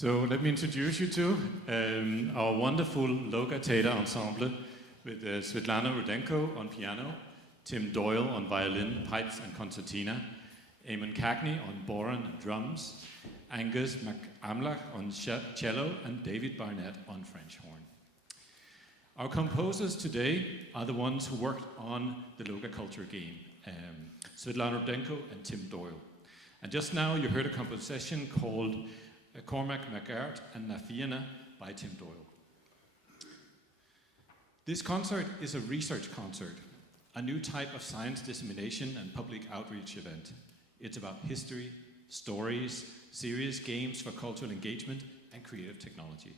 So let me introduce you to our wonderful LoGaCulture ensemble with Svetlana Rudenko on piano, Tim Doyle on violin, pipes and concertina, Eamon Cagney on bodhrán and drums, Angus McAmlach on cello, and David Barnett on French horn. Our composers today are the ones who worked on the LoGaCulture game, Svetlana Rudenko and Tim Doyle. And just now you heard a composition called Cormac MacArt and Na Fianna by Tim Doyle. This concert is a research concert, a new type of science dissemination and public outreach event. It's about history, stories, serious games for cultural engagement, and creative technology.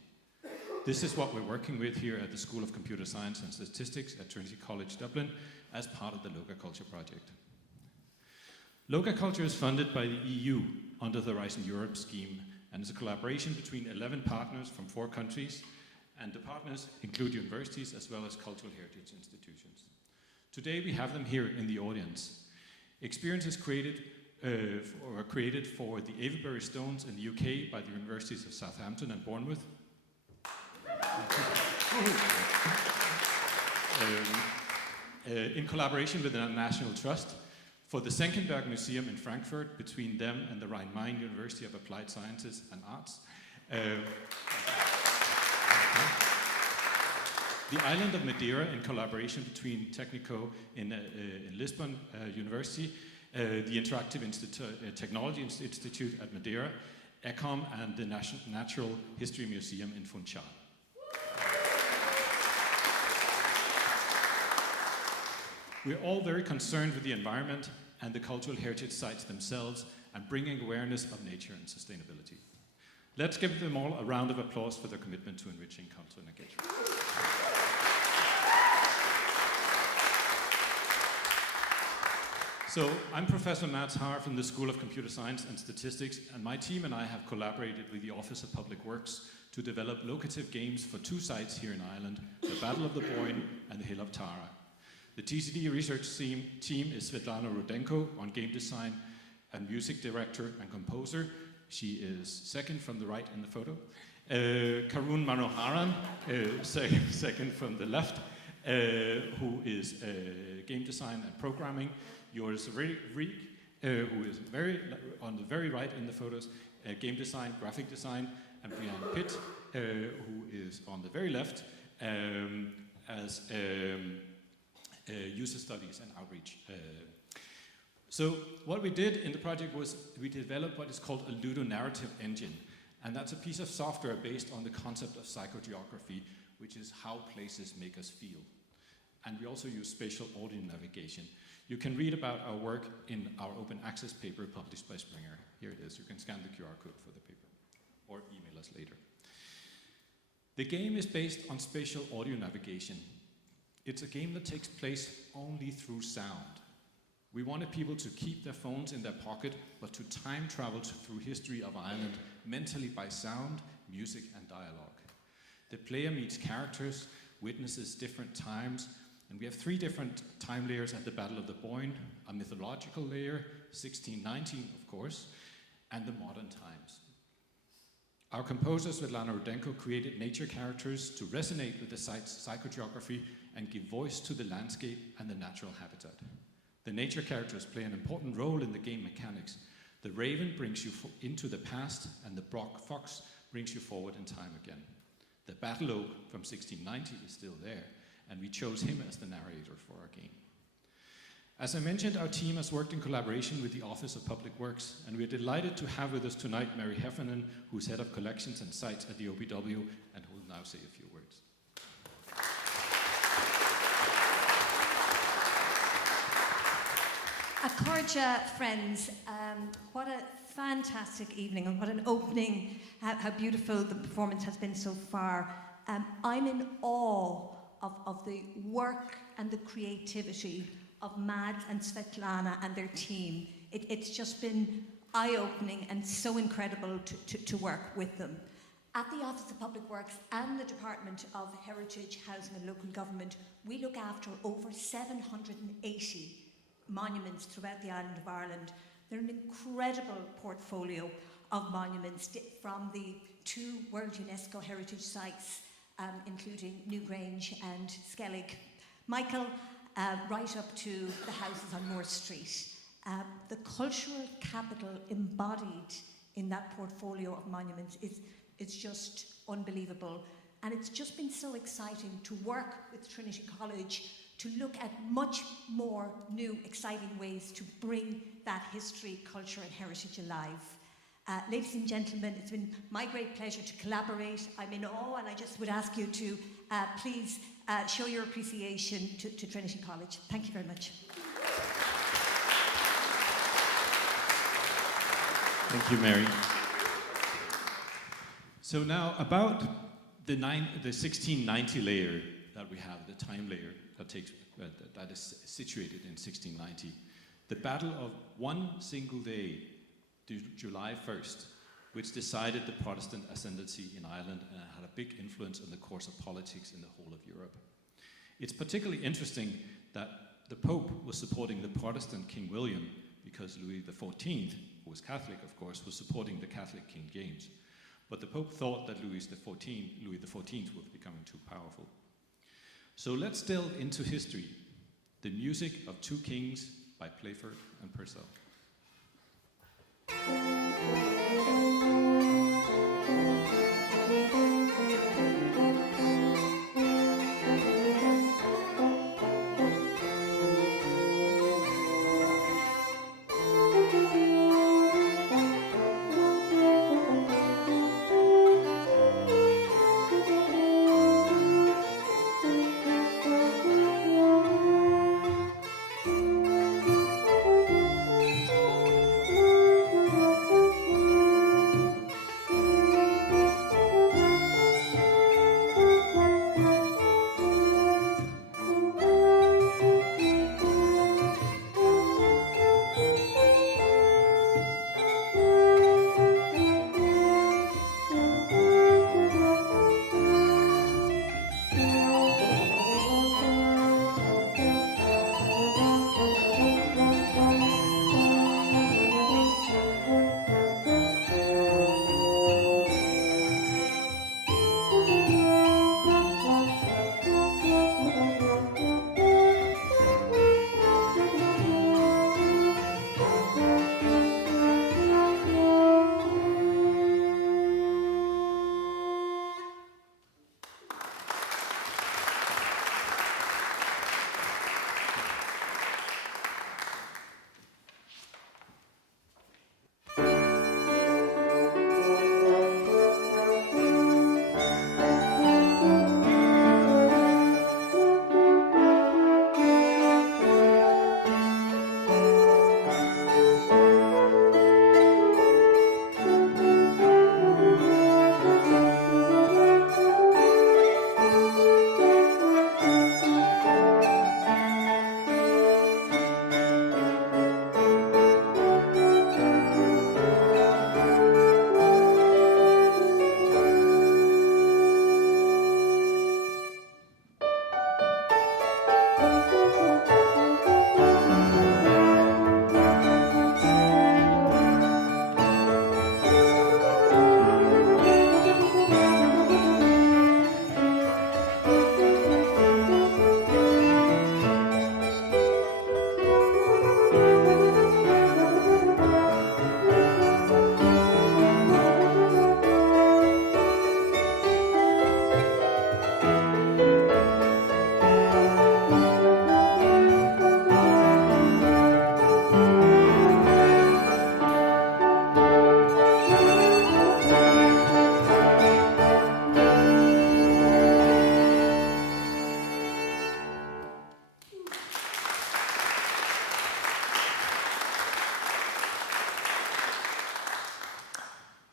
This is what we're working with here at the School of Computer Science and Statistics at Trinity College Dublin as part of the LoGaCulture project. LoGaCulture is funded by the EU under the Horizon Europe scheme and is a collaboration between 11 partners from 4 countries, and the partners include universities as well as cultural heritage institutions. Today we have them here in the audience. Experiences created for the Avebury Stones in the UK by the Universities of Southampton and Bournemouth. In collaboration with the National Trust for the Senckenberg Museum in Frankfurt between them and the Rhein-Main University of Applied Sciences and Arts. The Island of Madeira in collaboration between Technico in Lisbon University, the Interactive Technology Institute at Madeira, ECOM, and the Natural History Museum in Funchal. We're all very concerned with the environment and the cultural heritage sites themselves and bringing awareness of nature and sustainability. Let's give them all a round of applause for their commitment to enriching cultural engagement. So I'm Professor Mats Haahr from the School of Computer Science and Statistics, and my team and I have collaborated with the Office of Public Works to develop locative games for 2 sites here in Ireland, the Battle of the Boyne and the Hill of Tara. The TCD research team is Svetlana Rudenko on game design and music director and composer. She is second from the right in the photo. Karun Manoharan, second from the left, who is game design and programming. Yours Reek, who is on the very right in the photos, game design, graphic design, and Brianne Pitt, who is on the very left as user studies and outreach. So what we did in the project was we developed what is called a ludonarrative engine, and that's a piece of software based on the concept of psychogeography, which is how places make us feel. And we also use spatial audio navigation. You can read about our work in our open access paper published by Springer. Here it is. You can scan the QR code for the paper or email us later. The game is based on spatial audio navigation. It's a game that takes place only through sound. We wanted people to keep their phones in their pocket, but to time travel through history of Ireland mentally by sound, music, and dialogue. The player meets characters, witnesses different times, and we have 3 different time layers at the Battle of the Boyne, a mythological layer, 1619 of course, and the modern times. Our composer Svetlana Rudenko created nature characters to resonate with the site's psychogeography and give voice to the landscape and the natural habitat. The nature characters play an important role in the game mechanics. The raven brings you into the past, and the fox brings you forward in time again. The battle oak from 1690 is still there, and we chose him as the narrator for our game. As I mentioned, our team has worked in collaboration with the Office of Public Works, and we're delighted to have with us tonight Mary Heffernan, who's head of collections and sites at the OPW, and who will now say a few words. Culture friends, what a fantastic evening, and what an opening, how beautiful the performance has been so far. I'm in awe of the work and the creativity of Mads and Svetlana and their team. It's just been eye-opening and so incredible to work with them. At the Office of Public Works and the Department of Heritage, Housing and Local Government, we look after over 780 monuments throughout the island of Ireland. They're an incredible portfolio of monuments from the 2 World UNESCO Heritage Sites, including Newgrange and Skellig, Michael, right up to the houses on Moore Street. The cultural capital embodied in that portfolio of monuments is just unbelievable. And it's just been so exciting to work with Trinity College to look at much more new, exciting ways to bring that history, culture and heritage alive. Ladies and gentlemen, it's been my great pleasure to collaborate. I'm in awe, and I just would ask you to please show your appreciation to Trinity College. Thank you very much. Thank you, Mary. So now about the 1690 layer that we have, the time layer that is situated in 1690. The battle of one single day, July 1st, which decided the Protestant ascendancy in Ireland and had a big influence on the course of politics in the whole of Europe. It's particularly interesting that the Pope was supporting the Protestant King William because Louis XIV, who was Catholic of course, was supporting the Catholic King James. But the Pope thought that Louis XIV was becoming too powerful. So let's delve into history. The Music of Two Kings by Playford and Purcell.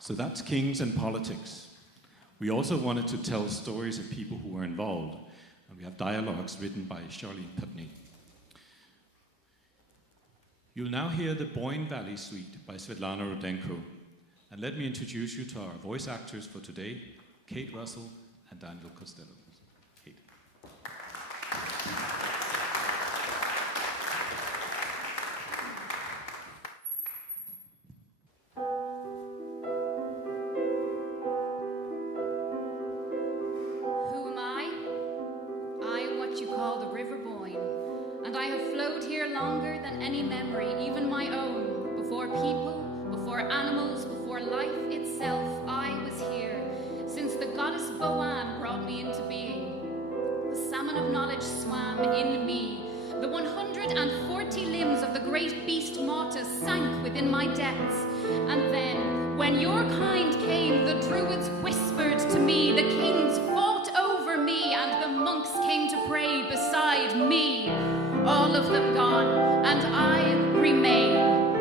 So that's Kings and Politics. We also wanted to tell stories of people who were involved, and we have dialogues written by Charlene Putney. You'll now hear the Boyne Valley Suite by Svetlana Rudenko, and let me introduce you to our voice actors for today, Kate Russell and Daniel Costello. Kate. flowed here longer than any memory, even my own. Before people, before animals, before life itself, I was here. Since the goddess Boyne brought me into being, the salmon of knowledge swam in me. The 140 limbs of the great beast Mata sank within my depths. And then, when your kind came, the druids whispered to me, the kings fought over me, and the monks came to pray beside me. All of them gone, and I remain.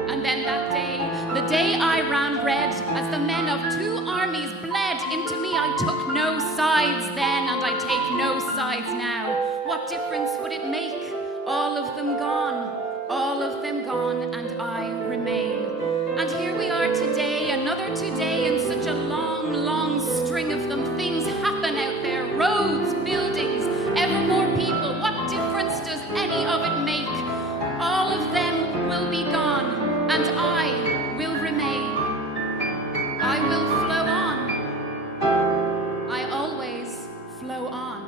And then that day, the day I ran red, as the men of two armies bled into me, I took no sides then, and I take no sides now. What difference would it make? All of them gone, and I remain. And here we are today, another today, in such a long, long string of them. Things happen out there, roads, buildings, ever more people. What difference does any of it make? All of them will be gone, and I will remain. I will flow on. I always flow on.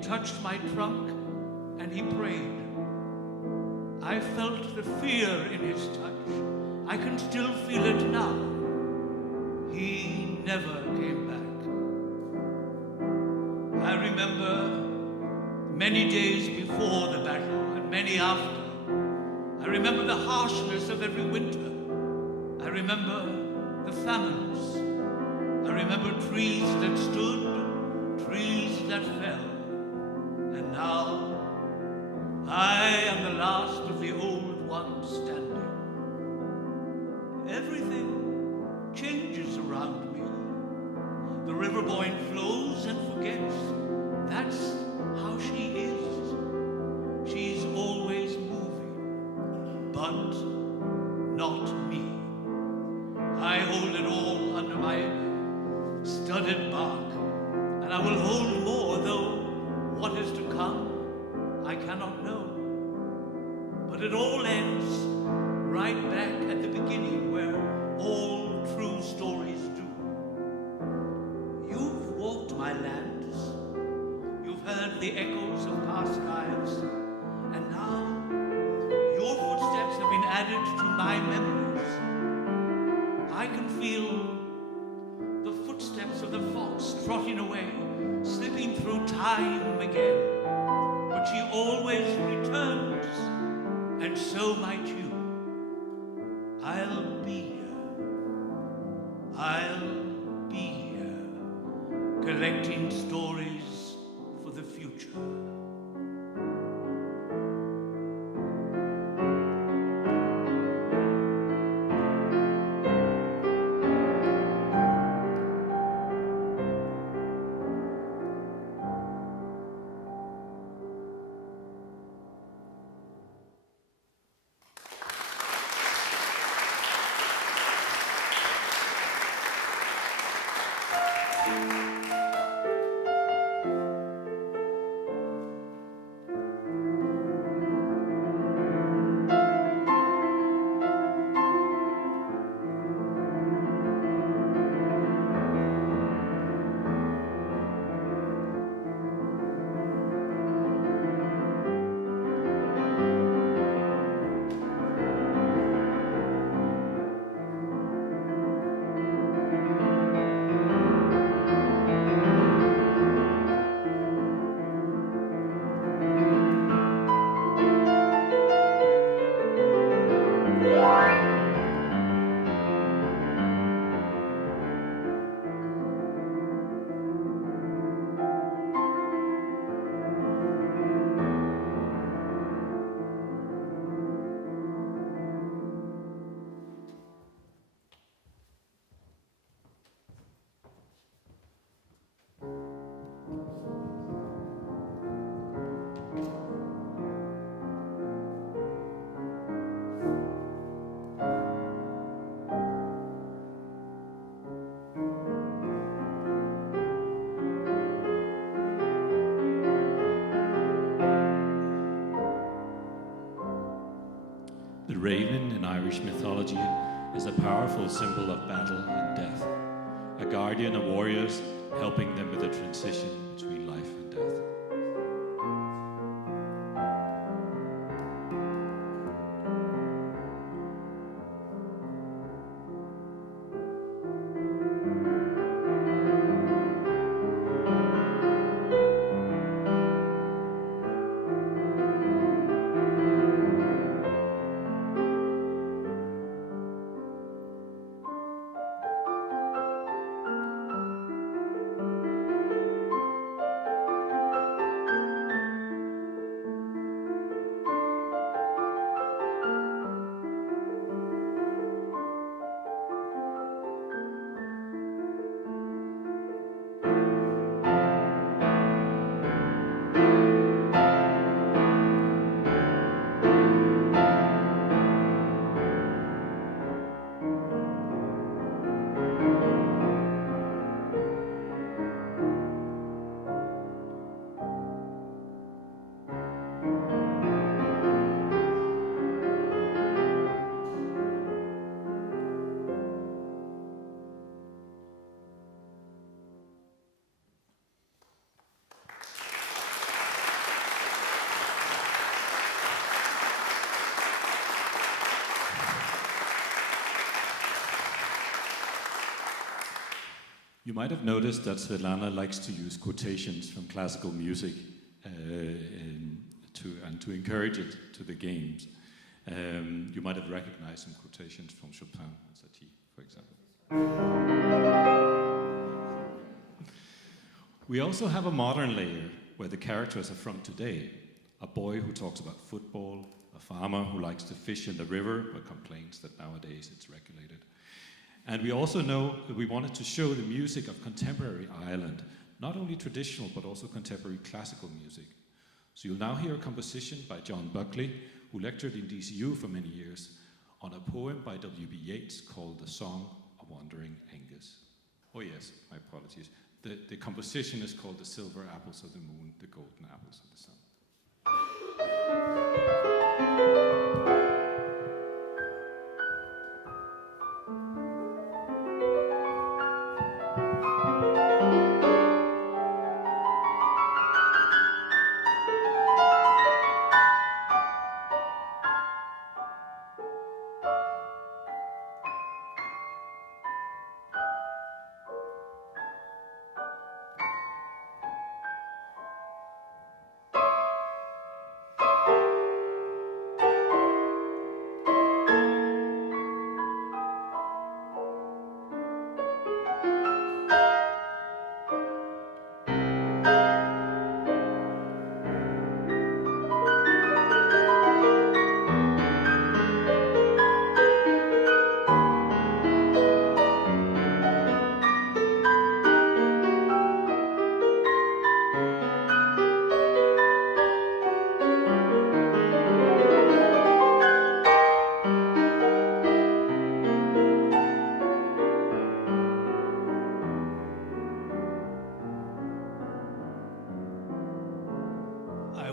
Touched my trunk and he prayed. I felt the fear in his touch. I can still feel it now. He never came back. I remember many days before the battle and many after. I remember the harshness of every winter. I remember the famines. I remember trees that stood, trees that fell. And now, I am the last of the old ones standing. Everything changes around me. The river Boyne flows and forgets. That's how she is. She's always moving, but not me. I hold it all under my studded bark, and I will hold more, though what is to come, I cannot know. But it all ends right back at the beginning, where all true stories do. You've walked my lands. You've heard the echoes of past lives. And now, your footsteps have been added to my memories. I can feel the footsteps of the fox trotting away, slipping through time again, but she always returns, and so might you. I'll be here. I'll be here, collecting stories for the future. The raven in Irish mythology is a powerful symbol of battle and death, a guardian of warriors helping them with the transition between life and death. You might have noticed that Svetlana likes to use quotations from classical music to encourage it to the games. You might have recognized some quotations from Chopin and Satie, for example. We also have a modern layer where the characters are from today. A boy who talks about football, a farmer who likes to fish in the river but complains that nowadays it's regulated. And we also know that we wanted to show the music of contemporary Ireland, not only traditional but also contemporary classical music. So you'll now hear a composition by John Buckley, who lectured in DCU for many years, on a poem by W.B. Yeats called The Song of Wandering Aengus. Oh yes, my apologies. The composition is called The Silver Apples of the Moon, the Golden Apples of the Sun.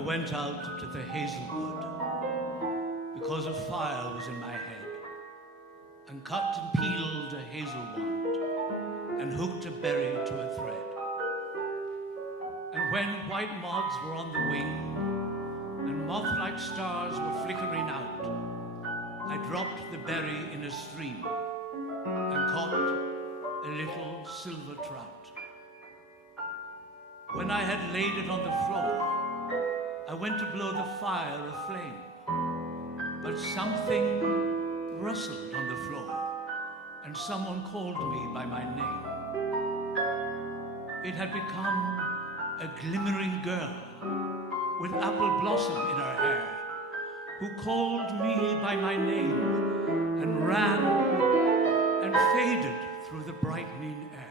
Went out to the hazelwood because a fire was in my head, and cut and peeled a hazel wand and hooked a berry to a thread. And when white moths were on the wing and moth-like stars were flickering out, I dropped the berry in a stream and caught a little silver trout. When I had laid it on the floor, I went to blow the fire aflame, but something rustled on the floor, and someone called me by my name. It had become a glimmering girl with apple blossom in her hair, who called me by my name and ran and faded through the brightening air.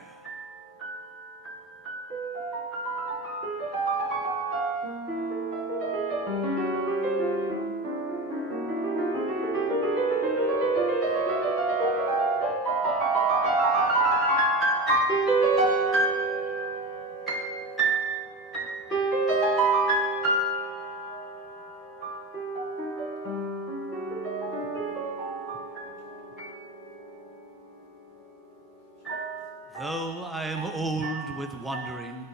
Though I am old with wandering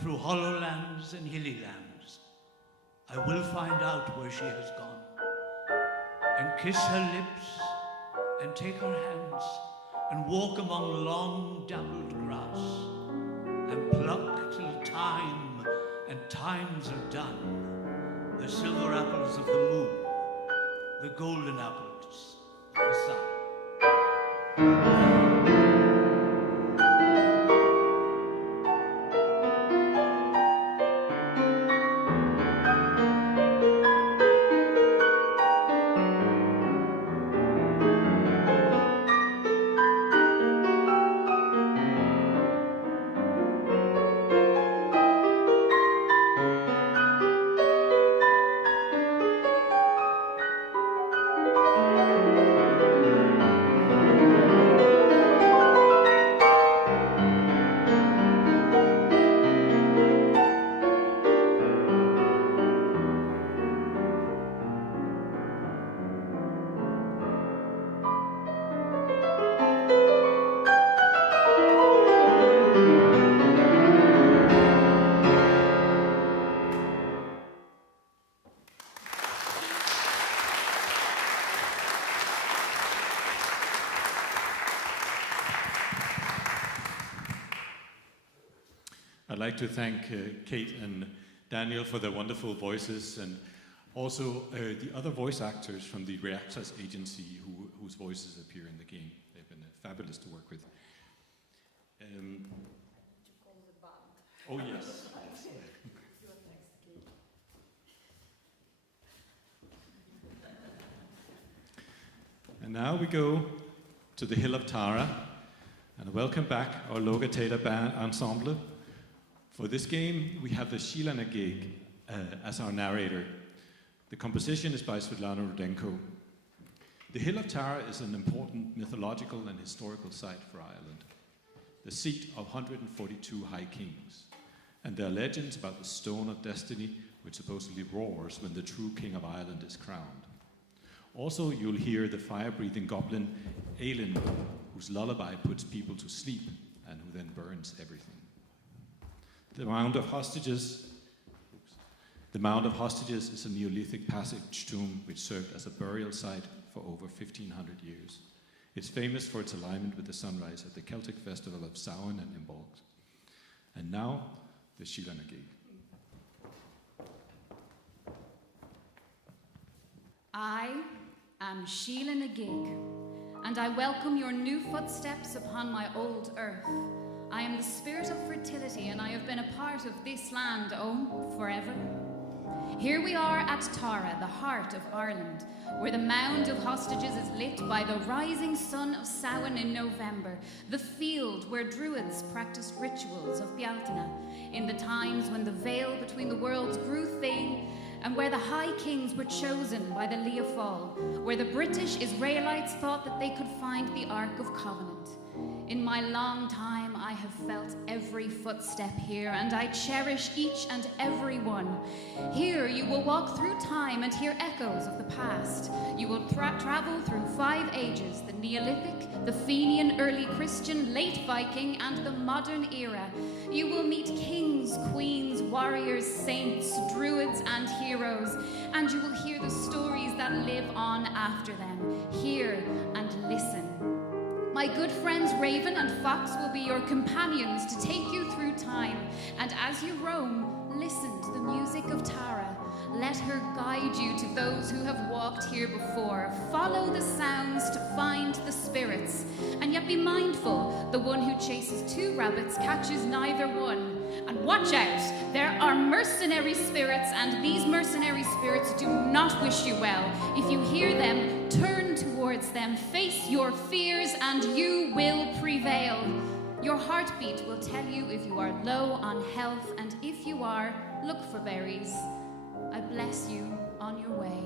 through hollow lands and hilly lands, I will find out where she has gone, and kiss her lips, and take her hands, and walk among long dappled grass, and pluck till time and times are done, the silver apples of the moon, the golden apples of the sun. I'd like to thank Kate and Daniel for their wonderful voices, and also the other voice actors from the Reactors agency whose voices appear in the game. They've been fabulous to work with. Oh yes. And now we go to the Hill of Tara, and welcome back our LoGaCulture band ensemble. For this game, we have the Shilana Gig as our narrator. The composition is by Svetlana Rudenko. The Hill of Tara is an important mythological and historical site for Ireland, the seat of 142 high kings, and there are legends about the Stone of Destiny, which supposedly roars when the true king of Ireland is crowned. Also, you'll hear the fire-breathing goblin Aelin, whose lullaby puts people to sleep and who then burns everything. The Mound of Hostages is a Neolithic passage tomb which served as a burial site for over 1,500 years. It's famous for its alignment with the sunrise at the Celtic festival of Samhain and Imbolc. And now, the Shilana Gig. I am Shilana Gig, and I welcome your new footsteps upon my old earth. I am the spirit of fertility, and I have been a part of this land, forever. Here we are at Tara, the heart of Ireland, where the Mound of Hostages is lit by the rising sun of Samhain in November, the field where druids practiced rituals of Bealtaine, in the times when the veil between the worlds grew thin, and where the high kings were chosen by the Lia Fáil, where the British Israelites thought that they could find the Ark of Covenant. In my long time, I have felt every footstep here, and I cherish each and every one. Here, you will walk through time and hear echoes of the past. You will travel through 5 ages, the Neolithic, the Fenian, early Christian, late Viking, and the modern era. You will meet kings, queens, warriors, saints, druids, and heroes, and you will hear the stories that live on after them. Hear and listen. My good friends Raven and Fox will be your companions to take you through time, and as you roam, listen to the music of Tara. Let her guide you to those who have walked here before. Follow the sounds to find the spirits, and yet be mindful, the one who chases 2 rabbits catches neither one. And watch out, there are mercenary spirits, and these mercenary spirits do not wish you well. If you hear them, turn towards them, face your fears, and you will prevail. Your heartbeat will tell you if you are low on health, and if you are, look for berries. I bless you on your way.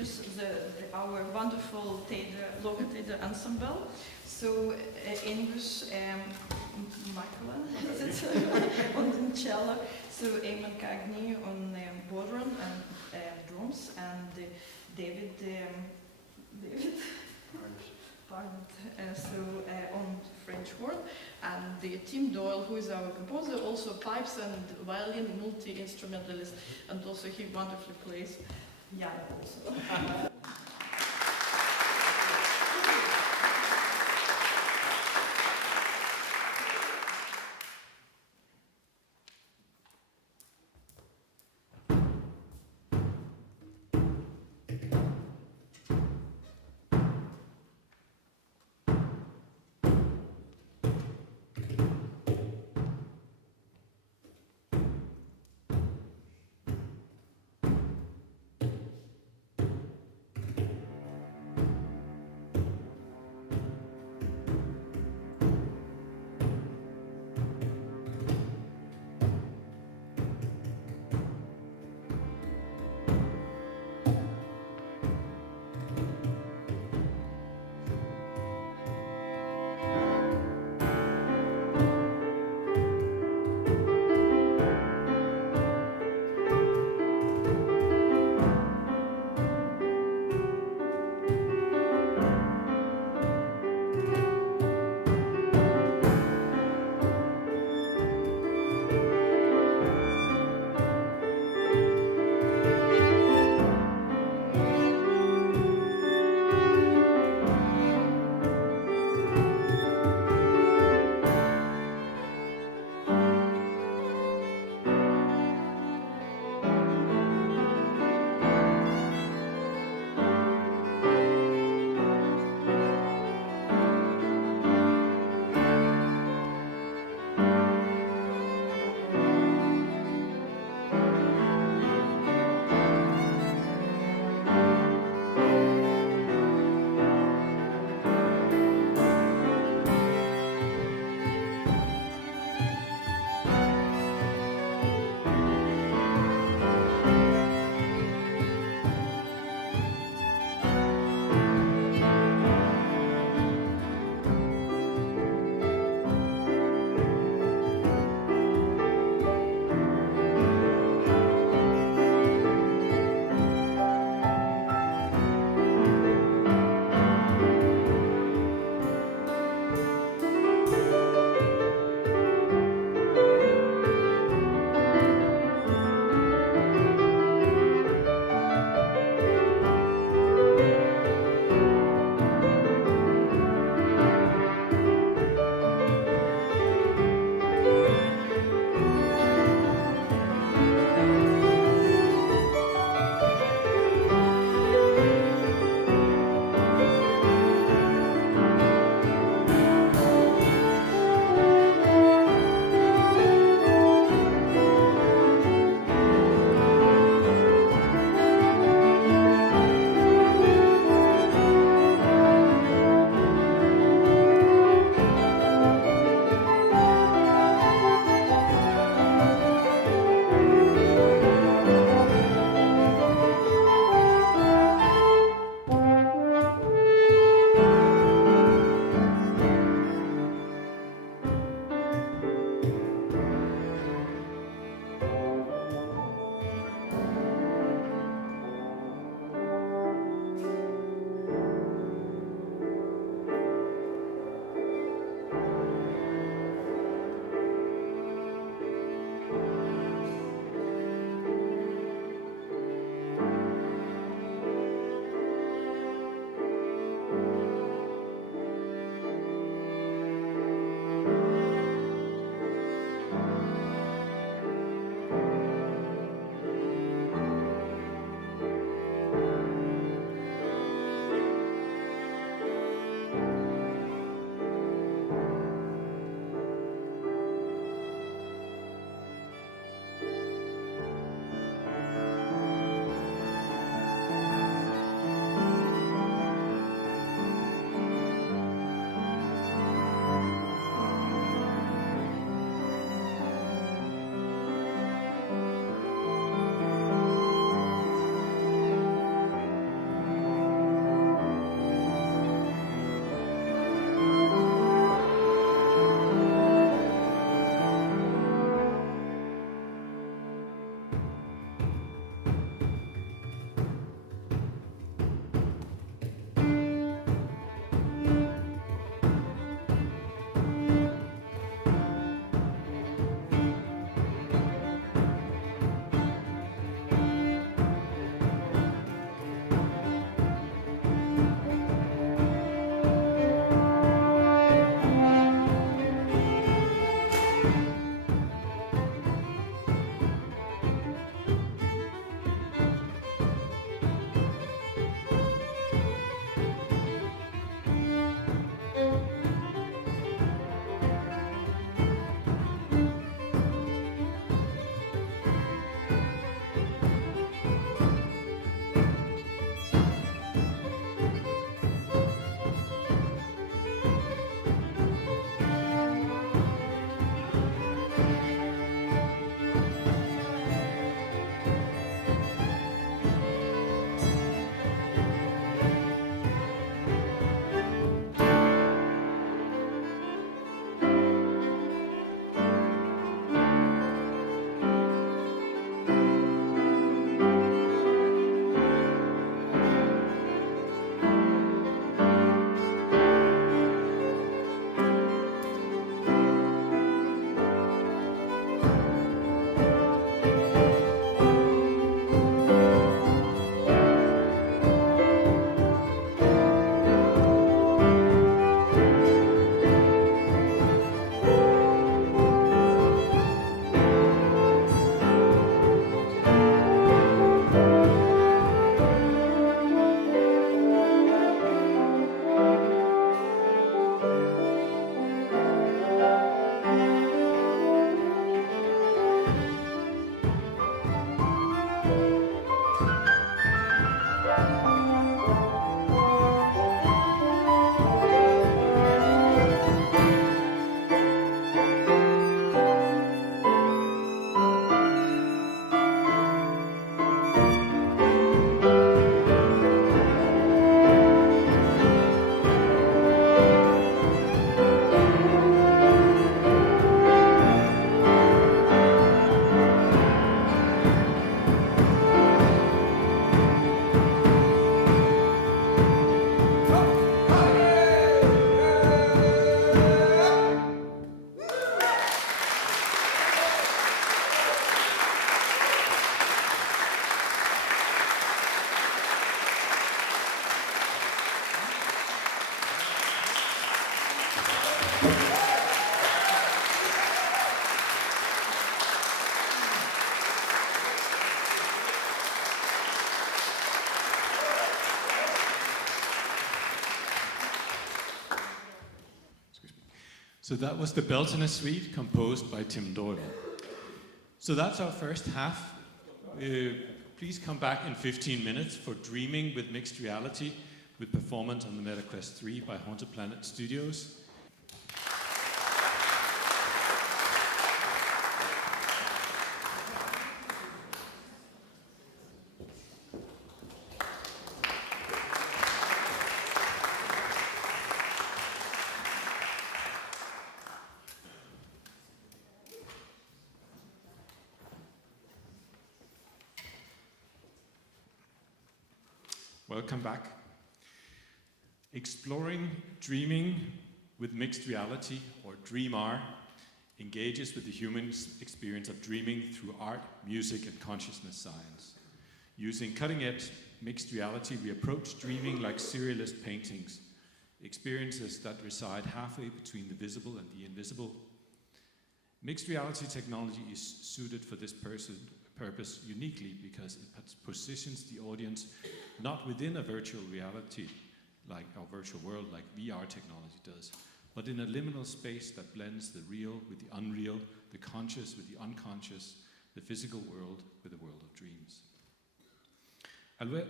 introduce our wonderful LoGaCulture ensemble. So English, Michaela on cello, so Eamon Cagney on bodhrán and drums, and David on French horn, and Tim Doyle, who is our composer, also pipes and violin, multi-instrumentalist, and also he wonderfully plays piano also. So that was the Beltane Suite composed by Tim Doyle. So that's our first half. Please come back in 15 minutes for Dreaming with Mixed Reality with performance on the MetaQuest 3 by Haunted Planet Studios. Welcome back. Exploring Dreaming with Mixed Reality, or DreaMR, engages with the human experience of dreaming through art, music, and consciousness science. Using cutting-edge mixed reality, we approach dreaming like surrealist paintings, experiences that reside halfway between the visible and the invisible. Mixed reality technology is suited for this purpose uniquely because it positions the audience not within a virtual reality, like our virtual world, like VR technology does, but in a liminal space that blends the real with the unreal, the conscious with the unconscious, the physical world with the world of dreams.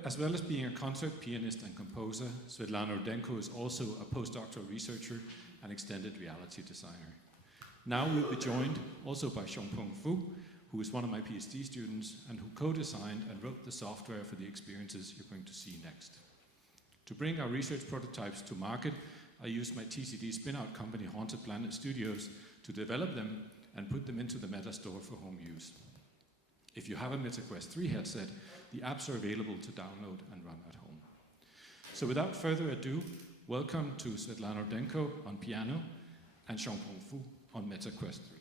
As well as being a concert pianist and composer, Svetlana Rudenko is also a postdoctoral researcher and extended reality designer. Now we'll be joined also by Xiongpeng Fu, who is one of my PhD students and who co-designed and wrote the software for the experiences you're going to see next. To bring our research prototypes to market, I used my TCD spin-out company Haunted Planet Studios to develop them and put them into the Meta Store for home use. If you have a MetaQuest 3 headset, the apps are available to download and run at home. So without further ado, welcome to Svetlana Rudenko on piano and Xiongpeng Fu on MetaQuest 3.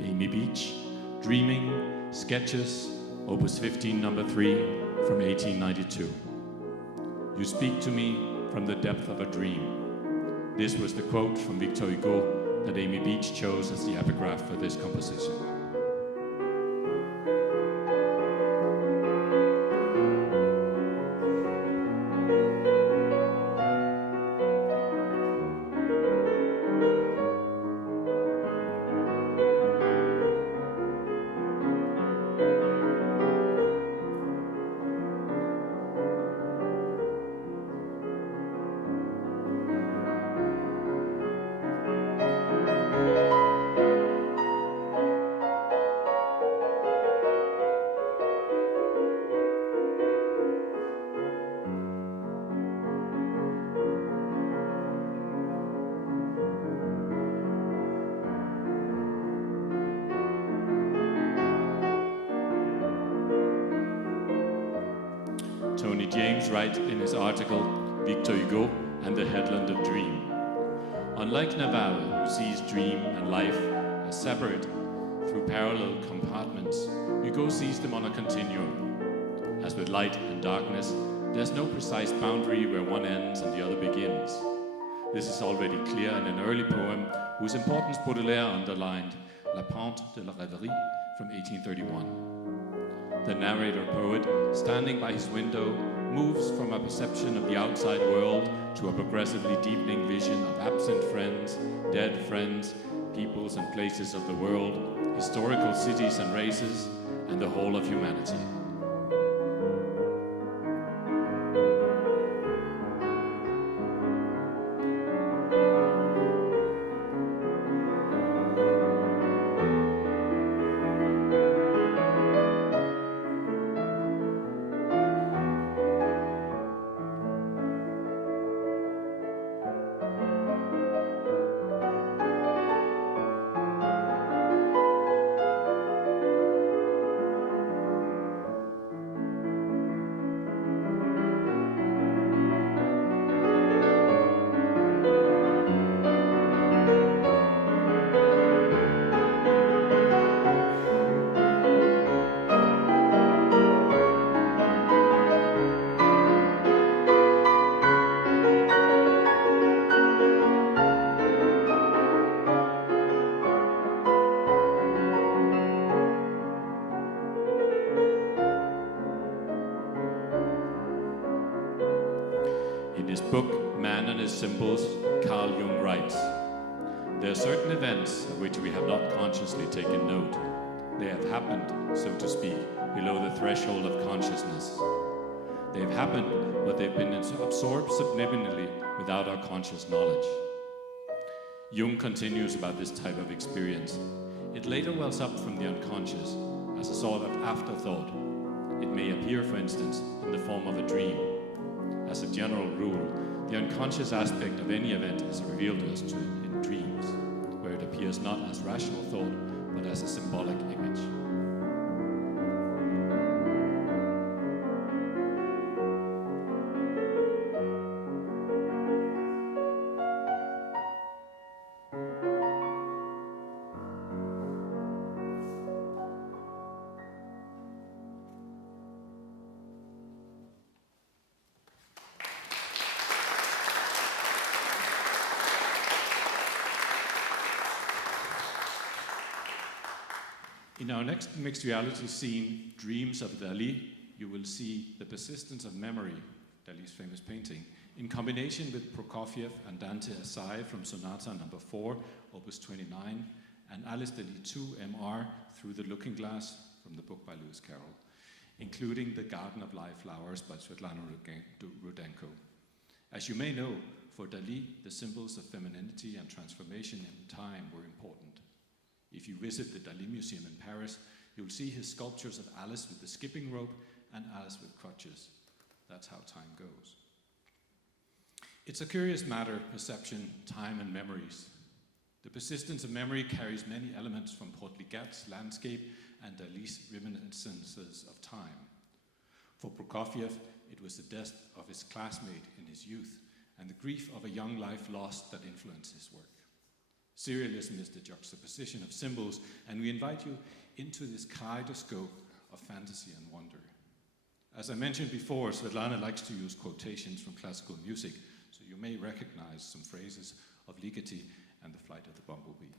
Amy Beach, Dreaming, Sketches, Opus 15, number 3, from 1892. You speak to me from the depth of a dream. This was the quote from Victor Hugo that Amy Beach chose as the epigraph for this composition. Tony James writes in his article, Victor Hugo and the Headland of Dream. Unlike Naval, who sees dream and life as separate through parallel compartments, Hugo sees them on a continuum. As with light and darkness, there's no precise boundary where one ends and the other begins. This is already clear in an early poem whose importance Baudelaire underlined, La Pente de la Rêverie, from 1831. The narrator poet, standing by his window, moves from a perception of the outside world to a progressively deepening vision of absent friends, dead friends, peoples and places of the world, historical cities and races, and the whole of humanity. his book, Man and His Symbols, Carl Jung writes, "There are certain events of which we have not consciously taken note. They have happened, so to speak, below the threshold of consciousness. They have happened, but they've been absorbed subliminally without our conscious knowledge." Jung continues about this type of experience. It later wells up from the unconscious as a sort of afterthought. It may appear, for instance, in the form of a dream. As a general rule, the unconscious aspect of any event is revealed to us in dreams, where it appears not as rational thought, but as a symbolic image. In our next mixed reality scene, Dreams of Dali, you will see the persistence of memory, Dali's famous painting, in combination with Prokofiev and Dante Asai from Sonata No. 4, Opus 29, and Alice Dali 2 MR Through the Looking Glass from the book by Lewis Carroll, including The Garden of Live Flowers by Svetlana Rudenko. As you may know, for Dali, the symbols of femininity and transformation in time were important. If you visit the Dali Museum in Paris, you'll see his sculptures of Alice with the skipping rope and Alice with crutches. That's how time goes. It's a curious matter, perception, time, and memories. The persistence of memory carries many elements from Portligat's landscape and Dali's reminiscences of time. For Prokofiev, it was the death of his classmate in his youth and the grief of a young life lost that influenced his work. Serialism is the juxtaposition of symbols, and we invite you into this kaleidoscope of fantasy and wonder. As I mentioned before, Svetlana likes to use quotations from classical music, so you may recognize some phrases of Ligeti and The Flight of the Bumblebee.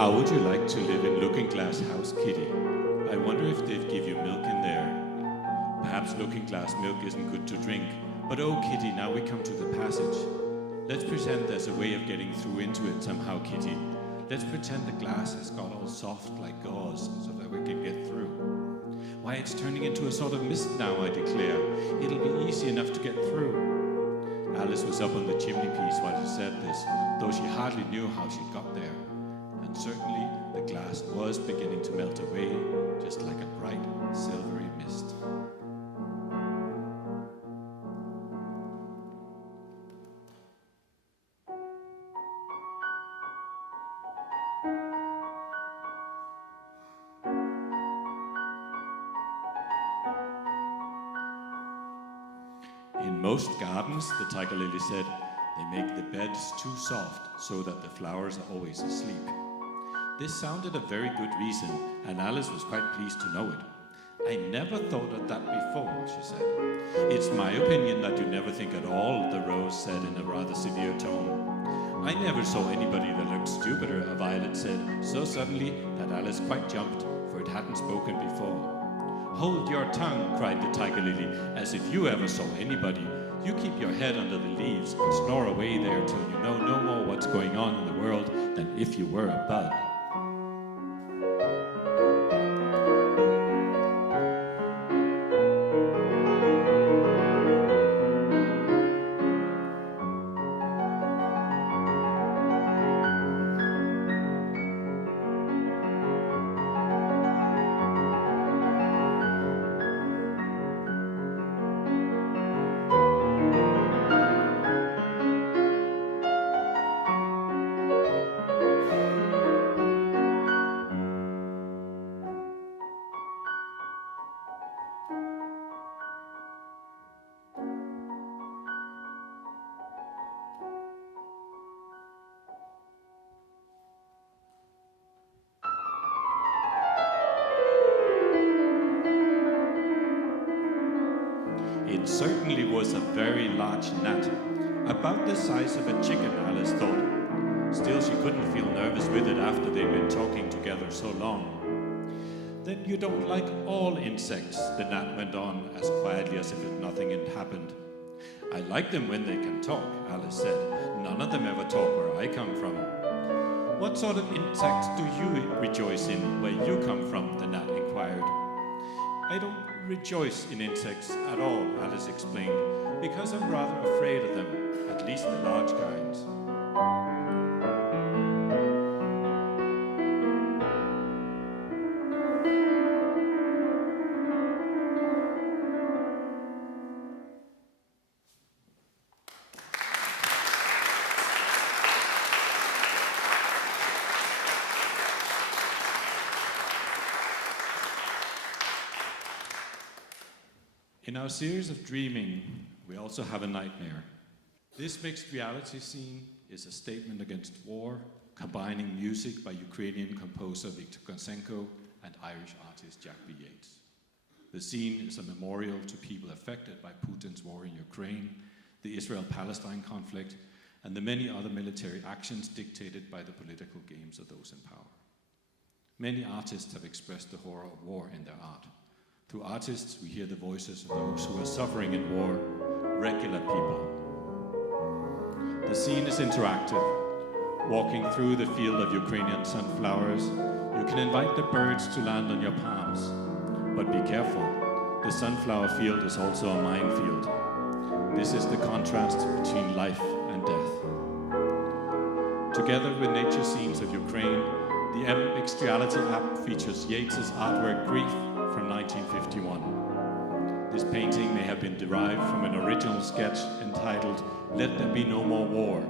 How would you like to live in Looking Glass House, Kitty? I wonder if they'd give you milk in there. Perhaps Looking Glass milk isn't good to drink, but oh, Kitty, now we come to the passage. Let's pretend there's a way of getting through into it somehow, Kitty. Let's pretend the glass has got all soft like gauze so that we can get through. Why, it's turning into a sort of mist now, I declare. It'll be easy enough to get through. Alice was up on the chimney piece while she said this, though she hardly knew how she'd got there. And certainly the glass was beginning to melt away, just like a bright, silvery mist. In most gardens, the tiger lily said, they make the beds too soft so that the flowers are always asleep. This sounded a very good reason, and Alice was quite pleased to know it. I never thought of that before, she said. It's my opinion that you never think at all, the rose said in a rather severe tone. I never saw anybody that looked stupider, a violet said, so suddenly that Alice quite jumped, for it hadn't spoken before. Hold your tongue, cried the tiger lily, as if you ever saw anybody. You keep your head under the leaves and snore away there till you know no more what's going on in the world than if you were a bud. It certainly was a very large gnat, about the size of a chicken, Alice thought. Still, she couldn't feel nervous with it after they'd been talking together so long. Then you don't like all insects, the gnat went on as quietly as if nothing had happened. I like them when they can talk, Alice said. None of them ever talk where I come from. What sort of insects do you rejoice in where you come from, the gnat inquired. I don't rejoice in insects at all, Alice explained, because I'm rather afraid of them, at least the large kinds. In our series of dreaming, we also have a nightmare. This mixed reality scene is a statement against war, combining music by Ukrainian composer Viktor Gonsenko and Irish artist Jack B. Yates. The scene is a memorial to people affected by Putin's war in Ukraine, the Israel-Palestine conflict, and the many other military actions dictated by the political games of those in power. Many artists have expressed the horror of war in their art. Through artists, we hear the voices of those who are suffering in war, regular people. The scene is interactive. Walking through the field of Ukrainian sunflowers, you can invite the birds to land on your palms. But be careful, the sunflower field is also a minefield. This is the contrast between life and death. Together with nature scenes of Ukraine, the Mixed Reality app features Yeats's artwork Grief from 1951. This painting may have been derived from an original sketch entitled Let There Be No More War,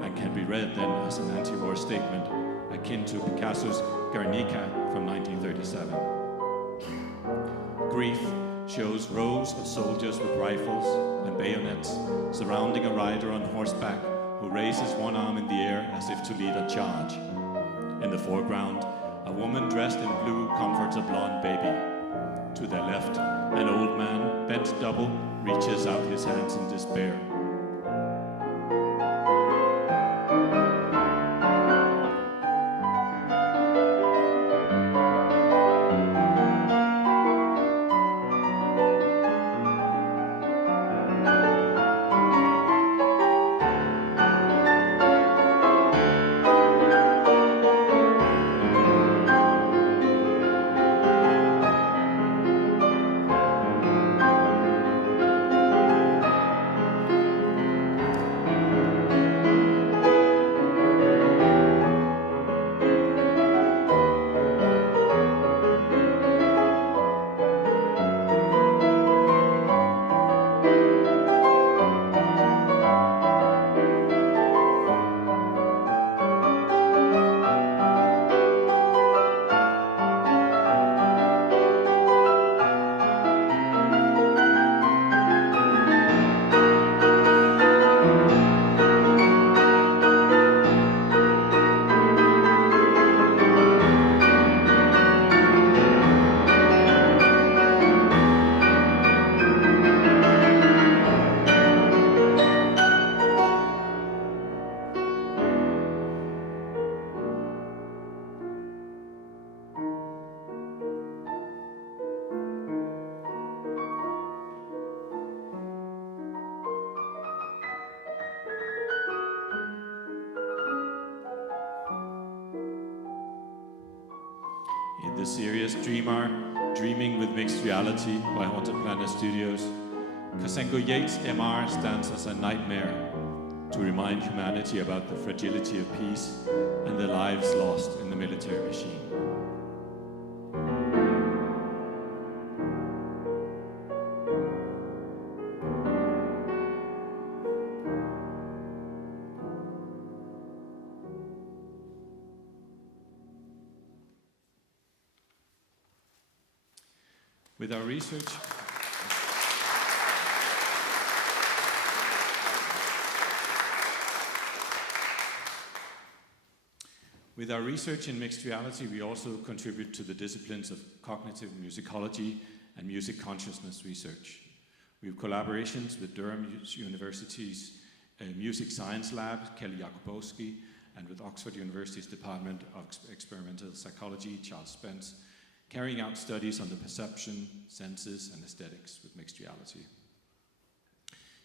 and can be read then as an anti-war statement akin to Picasso's Guernica from 1937. Grief shows rows of soldiers with rifles and bayonets surrounding a rider on horseback who raises one arm in the air as if to lead a charge. In the foreground, a woman dressed in blue comforts a blonde baby. To their left, an old man, bent double, reaches out his hands in despair. In the series DreaMR, Dreaming with Mixed Reality by Haunted Planet Studios, Kosenko Yates MR stands as a nightmare to remind humanity about the fragility of peace and the lives lost in the military machine. With our research, in mixed reality, we also contribute to the disciplines of cognitive musicology and music consciousness research. We have collaborations with Durham University's Music Science Lab, Kelly Jakubowski, and with Oxford University's Department of Experimental Psychology, Charles Spence, carrying out studies on the perception, senses, and aesthetics with mixed reality.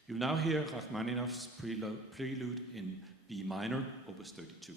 You'll now hear Rachmaninoff's prelude in B minor, Opus 32.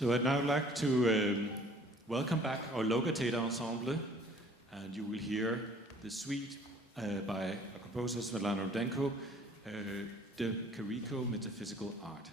So I'd now like to welcome back our LoGaCulture ensemble, and you will hear the suite by a composer, Svetlana Rudenko, De Curico Metaphysical Art.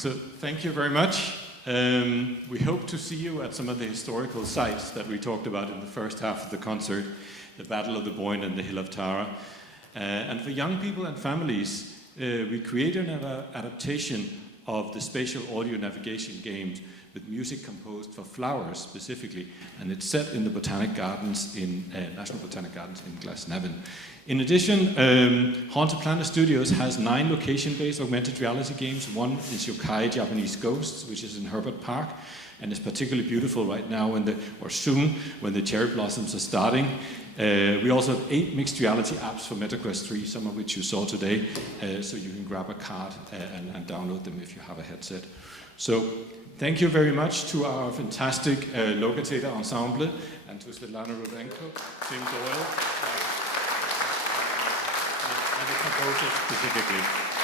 So thank you very much. We hope to see you at some of the historical sites that we talked about in the first half of the concert, the Battle of the Boyne and the Hill of Tara. And for young people and families, we created an adaptation of the spatial audio navigation games with music composed for flowers specifically, and it's set in the Botanic Gardens in National Botanic Gardens in Glasnevin. In addition, Haunted Planet Studios has 9 location-based augmented reality games. One is Yokai Japanese Ghosts, which is in Herbert Park, and it's particularly beautiful right now, or soon, when the cherry blossoms are starting. We also have 8 mixed reality apps for MetaQuest 3, some of which you saw today, so you can grab a card and download them if you have a headset. So, thank you very much to our fantastic LoGaCulture ensemble, and to Svetlana Rudenko, Tim Doyle, and the composer specifically.